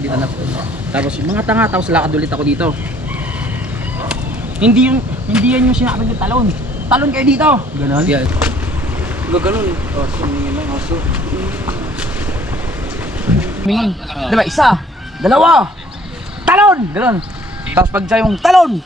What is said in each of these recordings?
Dito na po. Tapos yung mga tanga, tapos lakad ulit ako dito. Hindi yan yung sinabi ng talon. Talon kayo dito. Ganon? Yeah. Gaganon. Aso, may aso. Mingin. Diba, isa, dalawa, talon! Ganon. Tapos pag yung talon!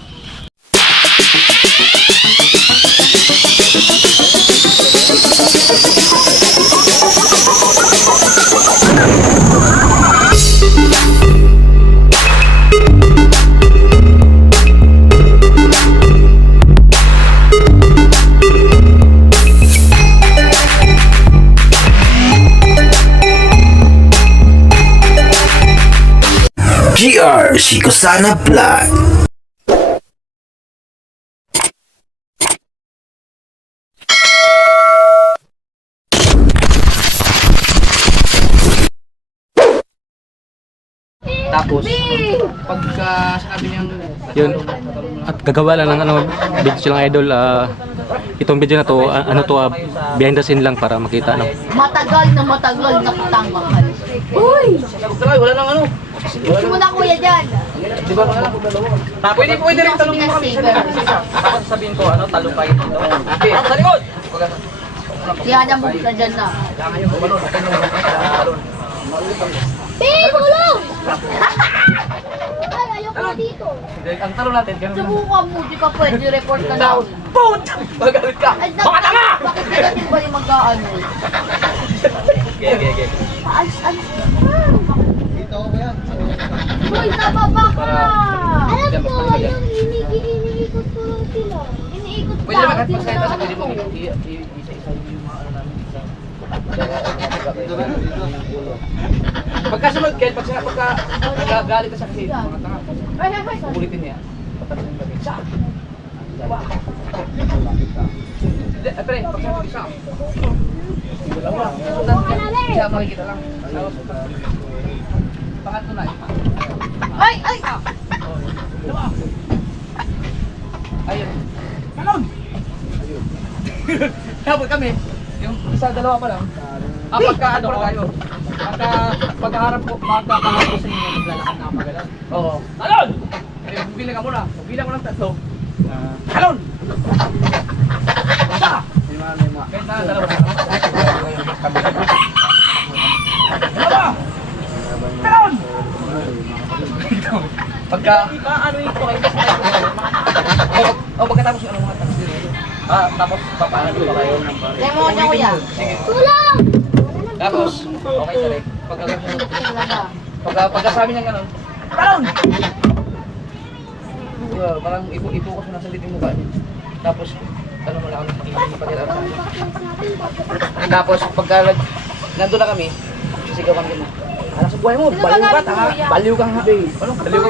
GR Shikosana Vlog. Tapos, pagka sinabi niyang Yun. At gagawa lang ng video silang idol. Itong video na to, behind the scene lang para makita, no? Matagal na kitang Uy! wala nang ano. Gusto mo na kuya dyan. Di ba wala? Pwede rin talong mo kami. Tapos sabihin ko, talong kayo dito. Okay, sa likod! Yan ang bukla dyan na. Kailangan yung balon. Talon. Tulong! Ay, ayoko na dito. Ang talon natin, ganun lang. Subukan mo, di ka pwede report ka na. Boom! Magalit ka! Baka tanga! Bakit negative ba yung mag-ano? Okay. Alis. Dito ako yan. Uy, nababa ka! Alam ko, yung iniikot ko lang sila. Iniikot Pwede naman kahit magsayata sa pwede mo isa-isa yung mga ano namin. Pagkasunod, Ken, pagka galit ka sa kasi mga tanga. Ulitin niya. Patasin yung gabi. Isa! Pre, pagkasunod isa. Isa makikita lang. Pangatlo na. Ay! Ayun. Talon! Tapos kami, yung isa, dalawa pa lang. Pagka ano tayo. Pagkaharap ko sa inyo, naglalakad na kapagalan. Oo. Talon! Bilang ka muna. Bilang mo ng tatlo. Talon! Isa! Kahit na, dalawa. Dalawa! Talon! Pagka... ano yung po kayo? O pagkatapos yung mga taxi. Tapos papaano ba kayo? Demonyo kuya. Sige. Tulong! Tapos, okay sir. Pagkasabi niya gano'n, talon! Parang ibukas mo na sa liting mukha niya. Tapos, ano mo lang ako ng pagkilala sa akin. Tapos, pagka nandun na kami, sisigawan ka mo. Anak sa buhay mo, baliw ka, tanga. Baliw kang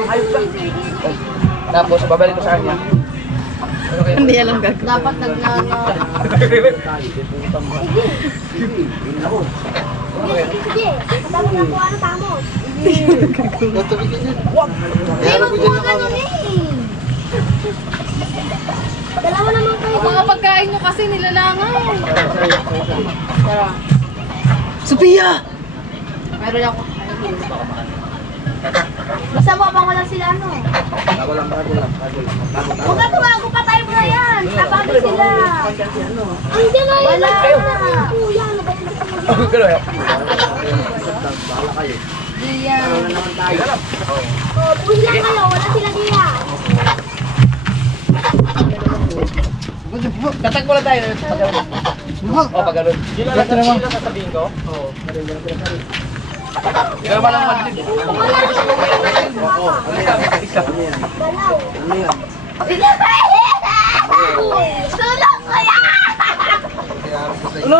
hayop ka. Tapos, babalik ko sa kanya. Hindi alam gagawin. Dapat Sige, dapat na po ano tamos. Hindi mo po ganun Dalawa naman kayo. Mga pagkain nyo kasi nilalangan. Sophia! Meron ako. Basta mo abang wala sila ano. Bago lang. Huwag ka tumago, patay mo na yan. Abangin sila. Andiyan na yun. Wala na. Kuya, ano ba yun? Gano'n eh. Diyan. Push lang kayo, wala sila diyan. Tatag mo lang tayo. Pag-alon. Sila sasabihin ko? Oo. Hindi ka naman lang madlib. Galaw. Tulog ko yan! Hello!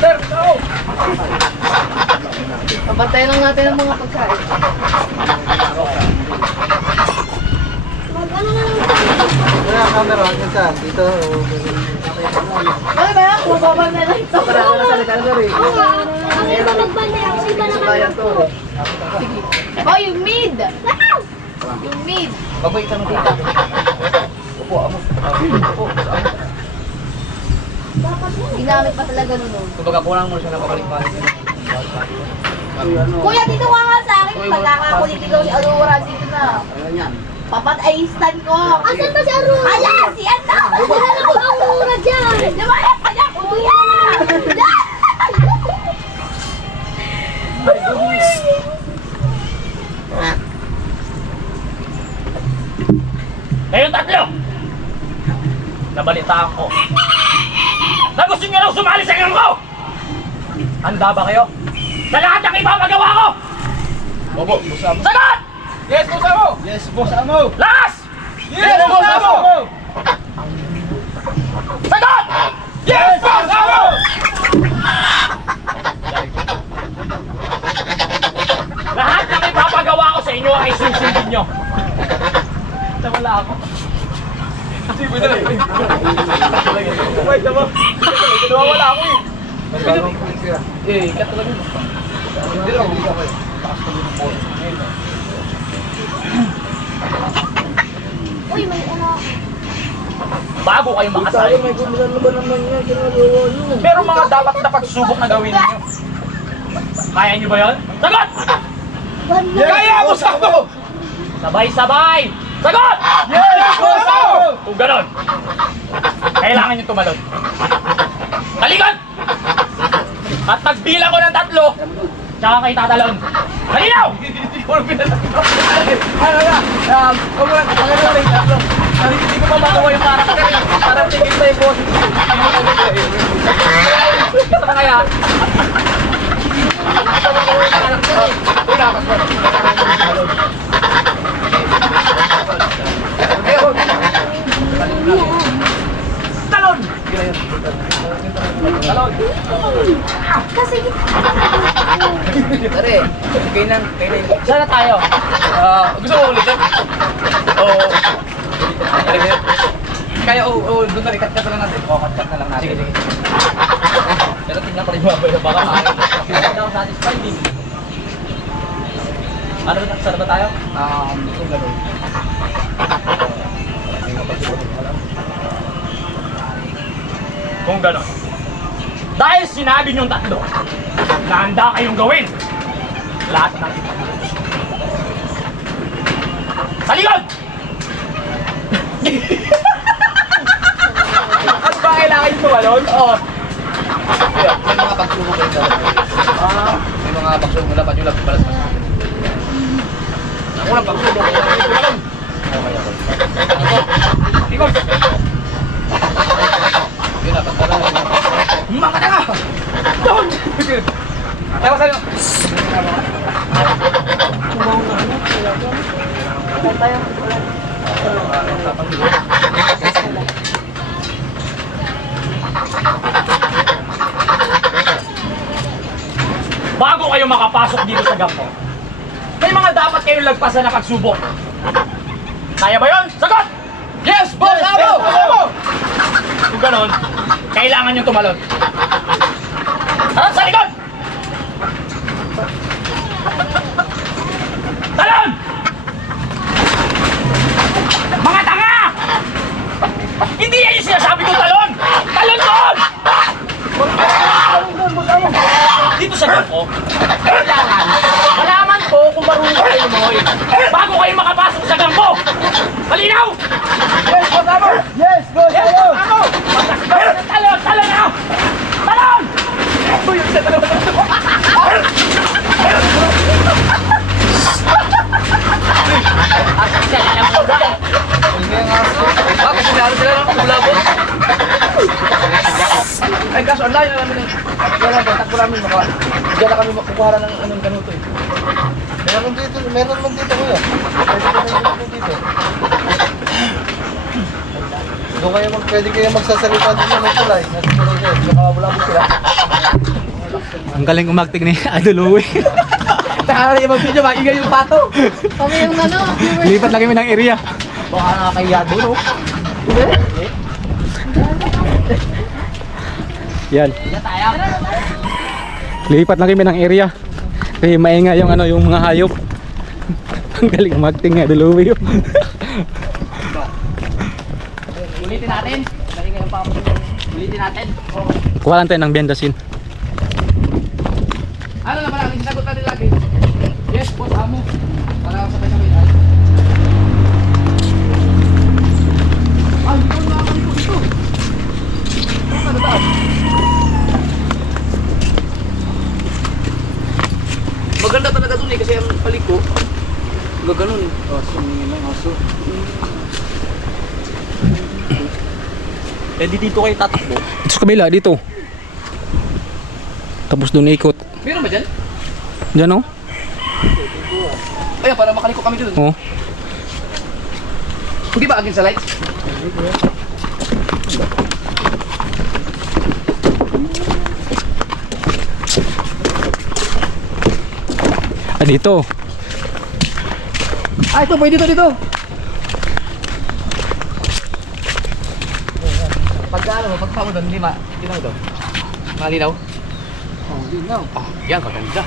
Sir, go! Pabantayan lang natin ang mga pagkain. Mag-ano na lang. Wala camera, saan? Dito. Ano ba yan? Bumabang na lang ito. Ang ito nagbanda ako, iba naman ako. Oh, yung mid! Yung mid! Baboy ka nung tita. Upo, amo. Upo, amo. Ginamit pa talaga nun. Kumbaga, kulang mo siya na pabalik-balik. Kuya, dito ka nga sa akin. Pagkakakulit dito si Aurora dito na. Papatay-stan ko. Asan ba si Aurora? Ala, si Ana. Wala na ko Aurora dyan. Lumayas ka dyan, kuya. Kayong tatlo! Nabalitaan ko na gusto nyo lang sumali sa inyo ko! Handa ba kayo? Sa lahat ng ipapagawa ko! Opo, boss amo. Sagot! Yes, boss amo! Yes, boss amo! Lakas! Yes, boss amo! Sagot! Yes, boss amo! Lahat ng ipapagawa ko sa inyo ay susundin nyo. Nawala ako. Wait, naman. Nawawala ako eh. Eh, cut talaga yun. Hindi lang, hindi ako eh. Uy, may ano. Bago kayo makasali. Meron mga dapat na pagsubok na gawin ninyo. Kaya nyo ba yun? Sagot! Kaya, boss amo! Sabay-sabay! Sagot! Yes, boss amo! Kung ganon, kailangan nyo tumalon. Talikod! At magbilang ko ng 3, tsaka kayo tatalon. Malinaw! Ano na? Huwag mo lang, tagal na rin. Hindi ko pa makuha yung karakter. Parang tingin tayo, boss. Ito na kaya. Uy, lakas ba? Talon! Talon! Kasi Tare, kayo nang Saan na tayo? gusto mo ulitin? Oo. Kaya doon na rin, cut na lang natin. Oo, cut na lang natin. Sige, sige. Pero tingnan pa rin yung mabaya, baka maaari. Hindi ako satisfied din. Ano na, saan ba tayo? Kung gano'n. Kung ganon. Dahil sinabi niyong 3 na handa kayong gawin lahat ng sa likod! Ano ba kailangan yung tumalon? Oo. May mga pagsubok kayo dapat. May mga pagsubok dapat yung balas pa. Ako lang pagsubok. Tumalon! Ikot! Yun na, pagkala. Mga tanga! Doon! Tayo sa'yo! Bago kayo makapasok dito sa gampo, may mga dapat kayong lagpasan na pagsubok. Kaya ba yun? Sagot! Yes, boss! Amo! Kung ganon, kailangan nyo tumalon. Harap sa likod! Talon! Mga tanga! Hindi yan yung sinasabi kong talon! Talon doon! Dito sa grupo, kailangan malaman ko kung marunong kayo lumoy bago kayo makapasok sa gampo! Malinaw! Yes, boss amo! Yes, boss amo! Talon! Talon na! Talon! Kasi meron sila ng kulabot. Ay, kaso online na namin eh. Kaya lang, takbo namin. Diyan na kami makukuha ng anong ganuto eh. Meron man dito kuya. Meron dito. Doon kayo pwede kayo magsasalita dito ng tulay. Baka wala mo sila. Ang galing umacting ni Idol Uwe. Taka na yung mag-video, maingay yung pato. kami yung ano. Lipat lang kami ng area. Baka nakakahiya doon, oh. Yan. Lipat lang kami ng area. Kasi maingay yung ano, yung mga hayop. Ang galing umacting ni Idol Uwe. Ulitin natin. Maingay yung pato. Ulitin natin. Kuha lang tayo ng bendasin. Ano naman ang sinagot natin lagi? Yes, boss, amo. Para sabay-sabay tayo. Ah, hindi ko nakakaliko dito. Ano ba? Maganda talaga dun eh, kasi ang paliko, gaganon eh. Aso, hindi lang aso. Eh di dito kayo tatakbo. Ito sa kabila, dito. Tapos doon ikot. Meron ba dyan? Diyan oh. Ayan, para makaliko kami dun. Oh. Hindi ba agin sa lights? Ah, dito. Ah, ito, pwede dito. Pagka ano, pagka mo doon, hindi malinaw doon. Malinaw? Oh, linaw. Ah, yan, maganda.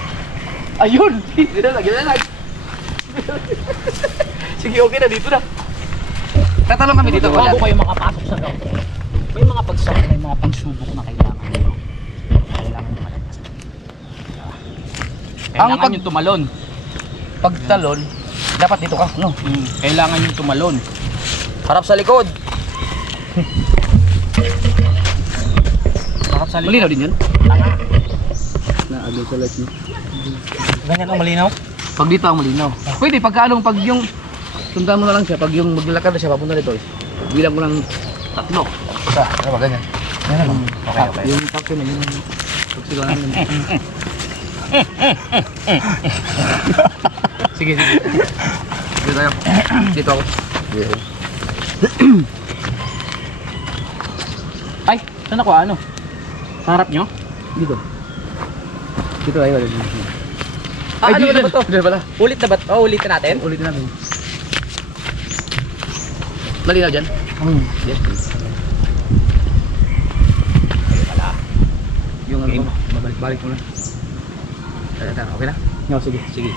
Ayun! Dito na, lagyan na lang. Sige, okay na, dito na. Tatalong kami dito. Bago kayo makapasok sa loob, may mga pagsubok, may mga pagsubok na kailangan nyo. Kailangan nyo malagpas. Kailangan nyo tumalon. Pagtalon, dapat dito ka, no? Kailangan nyo tumalon. Harap sa likod. Harap sa likod. Malinaw din yun? Naagay sa light niyo. Ganyan ang malinaw? Pag dito ang malinaw. Pwede, pagka anong, pag yung, tundaan mo na lang siya, pag yung maglakad na siya, papunta dito, bilang mo ng 3. Isa, ano ba ganyan? Yan lang. Okay. Yung takso na yun. Pagsigaw namin. Sige. Dito tayo. Dito ako. Ay, saan ako ano? Sa harap nyo? Dito. Dito tayo. Ay, ano dito ba to? Dito pala. Ulit na ba? Oh, ulitin natin? Ulitin namin. Malinaw dyan? Yes, please. Yung ano Game. ba? Babalik mo na. Okay na? No, sige. Sige.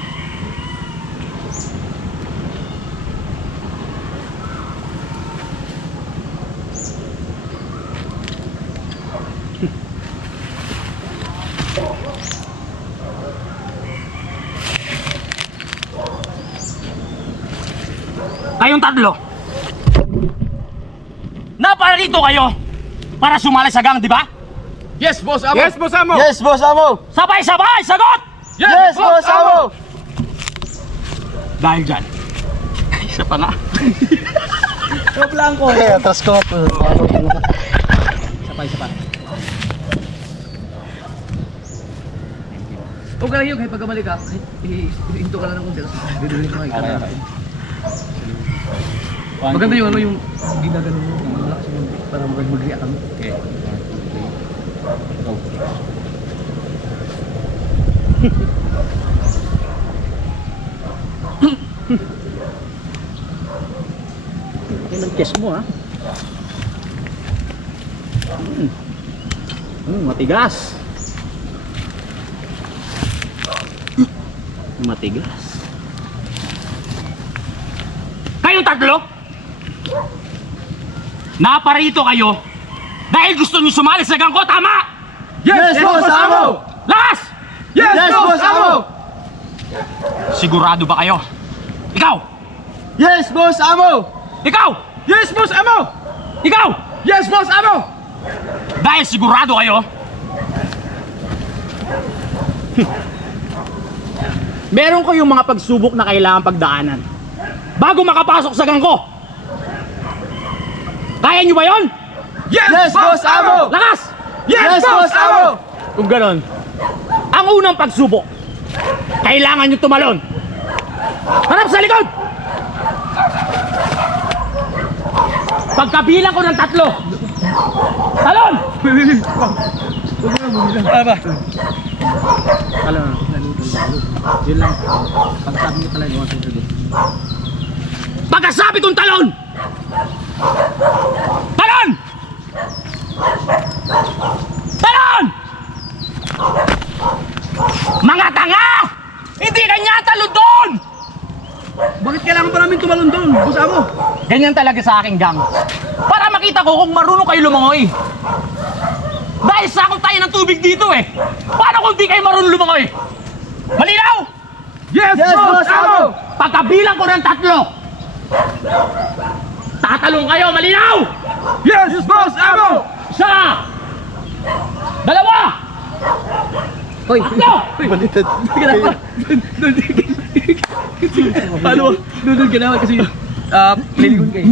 Kayong tatlo. Naparito kayo para sumali sa gang, di ba? Yes, boss! Amo! Yes, boss Amo! Yes, boss Amo! Sabay-sabay, sagot! Yes, boss Amo! Dahil dyan. Isa pa nga. Okay, atras ko nga po. Isa pa. Huwag ka lang yun, kahit pagkamali ka, hinto ka lang ng kunti. Binuhin ko kayo. Maganda yung ano, yung ginaganon mo, yung malakas mo, para mag-react kami. Okay. Yan ang chest mo, ha? Matigas. Matigas. Kayong tatlo? Naparito kayo dahil gusto niyo sumali sa gang ko, tama? Yes, boss Amo! Lakas! Yes, boss Amo! Sigurado ba kayo? Ikaw! Yes, boss Amo! Ikaw! Yes, boss Amo! Ikaw! Yes, boss Amo! Dahil sigurado kayo, meron kayong mga pagsubok na kailangan pagdaanan bago makapasok sa gang ko. Kaya nyo ba yon? Yes, boss Amo! Lakas! Yes, boss Amo! Kung ganon, ang unang pagsubok, kailangan nyo tumalon. Harap sa likod! Pagkabilang ko ng 3, talon! Talon. Yun lang. Pagsabi mo talaga yung ating sagot. Pagkasabi kong talon! Talon! Talon! Mga tanga! Hindi kanya talon doon! Bakit kailangan pa namin tumalon doon? Boss Amo! Ganyan talaga sa aking gang. Para makita ko kung marunong kayo lumangoy. Dahil sakot tayo ng tubig dito eh. Paano kung di kayo marunong lumangoy? Malinaw? Yes, boss Amo! Pagkabilang ko ng 3, tatalong kayo, malinaw? Yes, boss Amo! 1, 2, Hoy! 3! Baliktad. Paano? Doon ka naman kasi liligon kayo.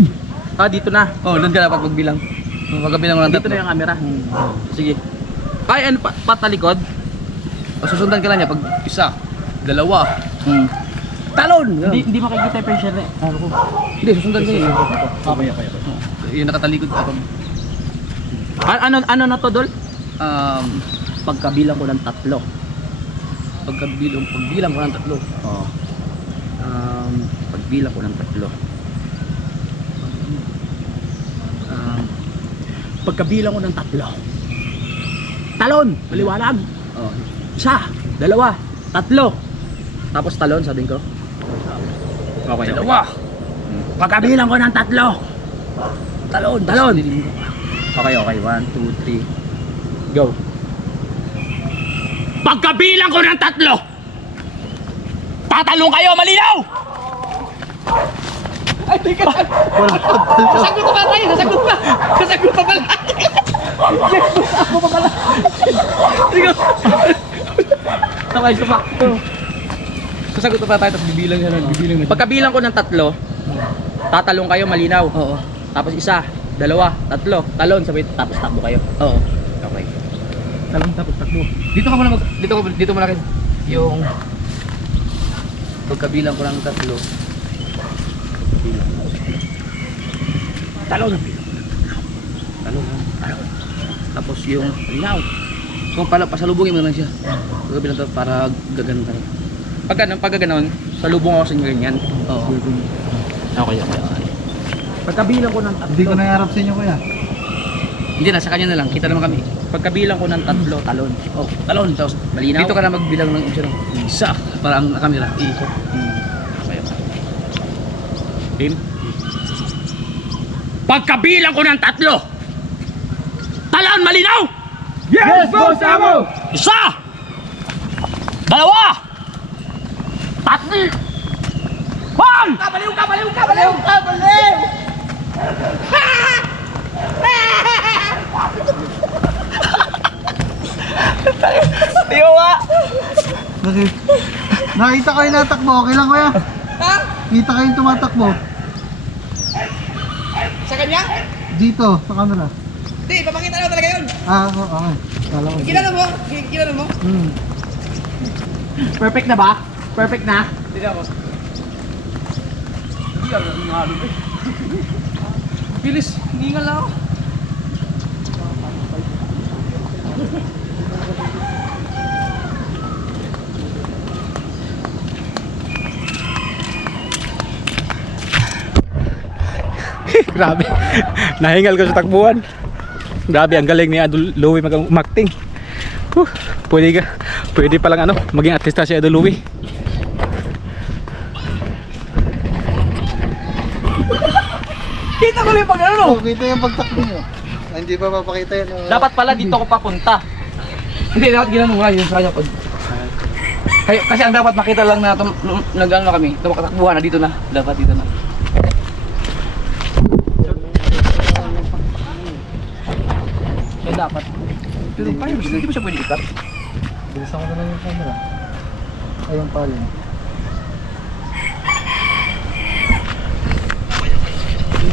Dito na. Doon ka dapat magbilang. Magkabilang mo lang dito na yung camera. Sige. Ay, ano patalikod? Susundan ka lang niya pag 1, 2. Talon! Hindi makikita yung pressure na ano ko. Hindi, susundan ka niya. Okay. Yung nakatalikod ako. Ano na to, Dol? Pagkabilang ko ng 3. Pagbilang ko ng 3. Oo. Pagbilang ko ng 3. Pagkabilang ko ng 3. Talon! Maliwanag! Oh. 1, 2, 3. Tapos talon, sabihin ko. Okay. 2. Pagkabilang ko ng 3. Talon! Okay. 1, 2, 3. Go. Pagkabilang ko ng 3, tatalong kayo, malinaw! Ay, teka lang! Sasagot pa tayo! Sasagot pa pala! Ako pa pala! Sige! Sakay, sumak! Sasagot pa tayo, tapos bibilang siya nun. Pagkabilang ko ng 3, tatalong kayo, malinaw. Oo. Tapos 1, 2, 3, talon, sabay, tapos takbo kayo. Oo. Okay. Talon, tapos takbo. Dito mo na kayo. Yung... Pagkabilang ko ng 3. Talon. Tapos yung malinaw. Kung pala pasalubungin mo lang siya. Pagkabilang to para gaganon ka. Pag gano'n, salubong ako sa inyo ganyan. Oo. Okay. Pagkabilang ko ng 3, Hindi ko nangyarap sa inyo, kuya. Hindi na, sa kanya na lang. Kita naman kami. pagkabilang ko ng 3, talon. Oh, talon. Tapos Malinaw? dito ka na magbilang ng isa. Para ang camera. Isa. Okay. Game? Pagkabilang ko ng 3, talon, malinaw! Yes, boss Amo! 1, 2, 3, 1! Kabaliw! Kabaliw! Bakit? Nakita ko yung natakbo, okay lang kuya? Ha? Kita ko yung tumatakbo. Sa kanya? Dito, sa camera. Hindi, papakita lang talaga yun. Okay. Kala ko. Kilala mo? Kilala mo? Perfect na ba? Perfect na? Hindi ako. Bilis, hingal lang ako. Grabe. Nahingal ko sa takbuhan. Grabe, ang galing ni Idol Louie mag-acting. Pwede palang maging artista si Idol Louie. Kita ko lang yung pag Kita yung pagtakbo nyo. Hindi pa papakita yun. Dapat pala dito ako papunta. Hindi, dapat ginanong mo lang yung sa kanya. Kasi ang dapat makita lang na nag-ano kami, tumaktakbuhan na dito na. Dapat dito na. Kaya dapat. Pero paano, hindi mo siya pwede ikat? Bilisan ko na lang yung camera. Ayun pala.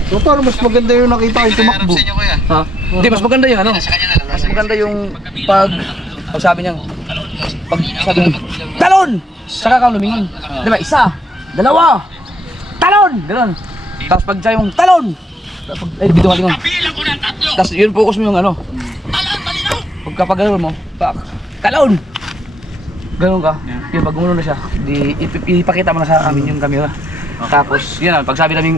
So, parang mas maganda yung nakita ko yung tumakbo. Ha? Hindi, mas maganda yung mas maganda yung pag sabi niya, pag sabi niya, talon! Saka ka lumingon. Di ba? 1, 2, talon! Ganun. Tapos pag siya yung talon! Ay, dito ka lingon. Tapos yun, focus mo yung pagkapag gano'n mo, talon! Ganun ka. Yun, pag gumuno na siya, ipakita mo na sa amin yung camera. Tapos, yun pag sabi namin,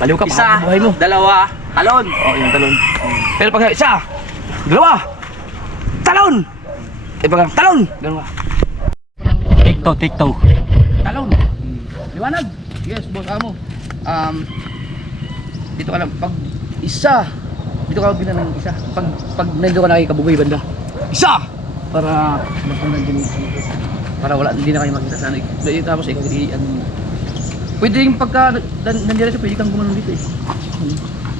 baliw ka, 1, buhay mo. 2, talon. Oo, yung talon. Pero pag 1, 2, talon! Eh pag talon! Ganun ka. Take two. Talon! Liwanag! Yes, boss Amo. Dito ka lang, pag dito ka bilang ng isa. Pag nandito ka nakikabugoy banda. 1! Para mas maganda din. Para wala, hindi na kayo makita sa ano. Tapos ikaw, ano. Pwede yung pagka nandiyan siya, pwede kang gumanon dito eh.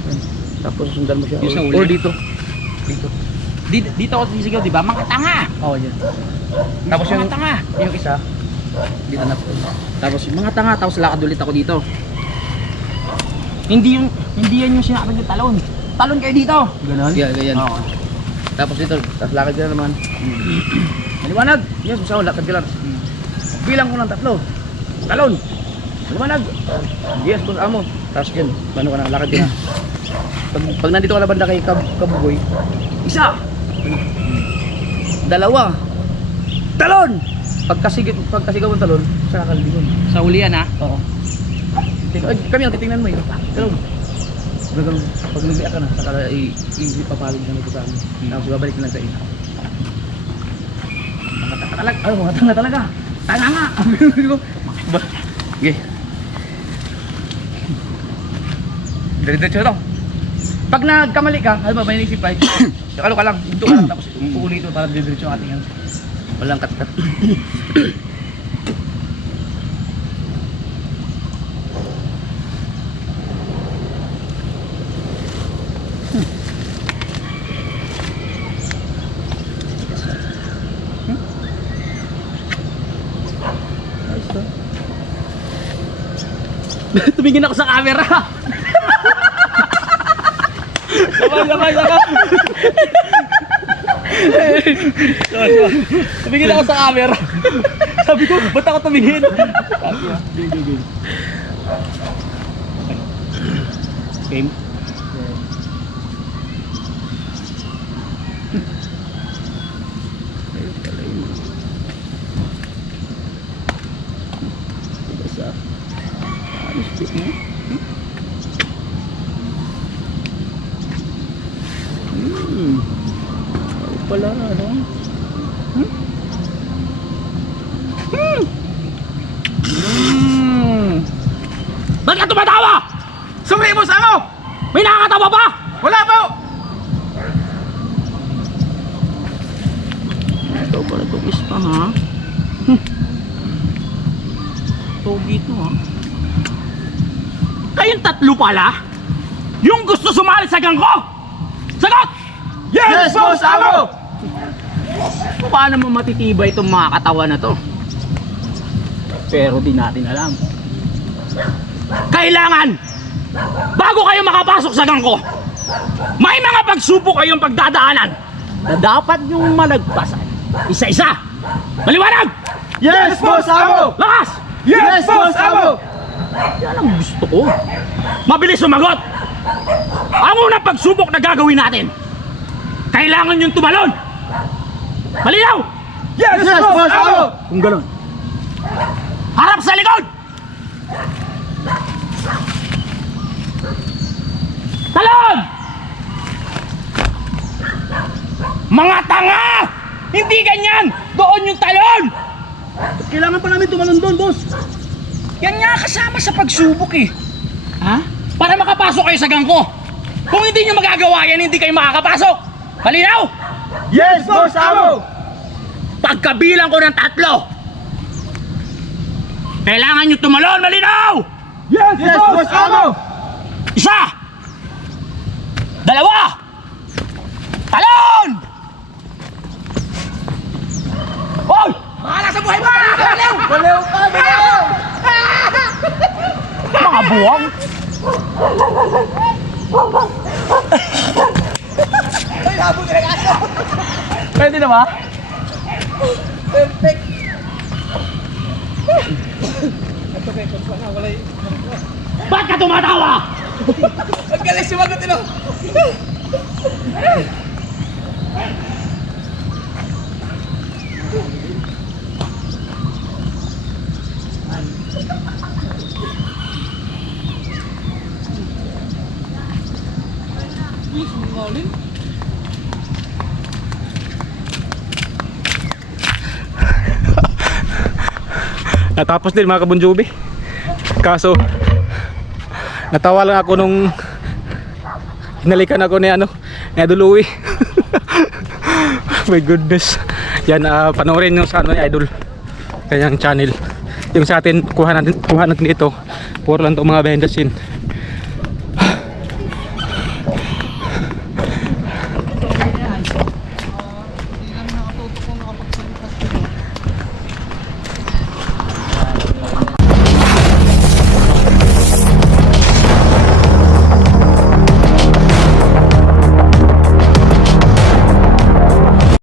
Yan. Tapos sundan mo siya. Yung sa uli? Or dito. Dito. Dito ako sisigaw, di ba? Mga tanga! Oo, yan. Tapos yung, Mga tanga! yung isa, dito na po. Tapos yung mga tanga, tapos lakad ulit ako dito. Hindi yan yung sinabi ng talon. Talon kayo dito! Ganon? Yeah, ganyan. Oo. Tapos dito, tapos lakad ka na naman. Maliwanag! Yes, masaw, lakad ka lang. Bilang ko ng 3. Talon! Maliwanag! Yes, boss amo. Tapos yun, paano ka na, lakad ka na. Pag nandito ka na banda kay Kabugoy, 1, 2, talon! Pagkasigaw ng talon, sa kakalbigon. Sa ulian ha? Oo. Kami ang titingnan mo yun. Talon. Ganun, pag nagbiyak ka na, saka ipapalig na ito sa amin. Tapos babalik na lang sa ina. Mga tanga talaga. Tanga nga. Okay. Diretso lang. Pag nagkamali ka, alam mo, may naisip pa, sakalo ka lang, ito ka lang, tapos uuli ito para diretso ang ating ano. Walang kat-kat. Tumingin ako sa camera! Sabay! Tumingin ako sa camera! Sabi ko, ba't ako tumingin? Game? Wala na, ano? Ba't ka tumatawa? Sorry, boss, ano? May nakakatawa ba? Wala po! Ito pala itong ispa, ha? Pogi ito, ha? Kayong 3 pala? Yung gusto sumali sa gang ko? Sagot! Yes, boss amo! Paano mo matitibay itong mga katawan na to? Pero di natin alam. Kailangan, bago kayo makapasok sa gang ko, may mga pagsubok kayong pagdadaanan na dapat nyong malagpasan. Isa-isa. Maliwanag! Yes, boss amo! Lakas! Yes, boss amo! Yan ang gusto ko. Mabilis sumagot. Ang unang pagsubok na gagawin natin, kailangan yung tumalon. Malinaw? Yes, boss amo! Kung gano'n. Harap sa likod! Talon! Mga tanga! Hindi ganyan! Doon yung talon! Kailangan pa namin tumalon doon, boss. Yan nga kasama sa pagsubok eh. Ha? Para makapasok kayo sa gang ko. Kung hindi nyo magagawa yan, hindi kayo makakapasok. Malinaw? Yes, boss amo! Pagkabilang ko ng 3, kailangan nyo tumalon. Malinaw? Yes, boss amo! 1, 2, talon! Hoy! Mahala sa buhay mo! Baliw! Baliw ka, baliw! Mga buwang! Pwede na ba? Perfect. Ba't ka tumatawa? Ang galing sumagot ito. Natapos din mga kabunjubi. Kaso natawa lang ako nung hinalikan ako ni ni Idol Louie. My goodness. Yan, panoorin nyo sa ni Idol. kanyang channel. Yung sa atin, kuha natin dito. Puro lang itong mga behind the scene.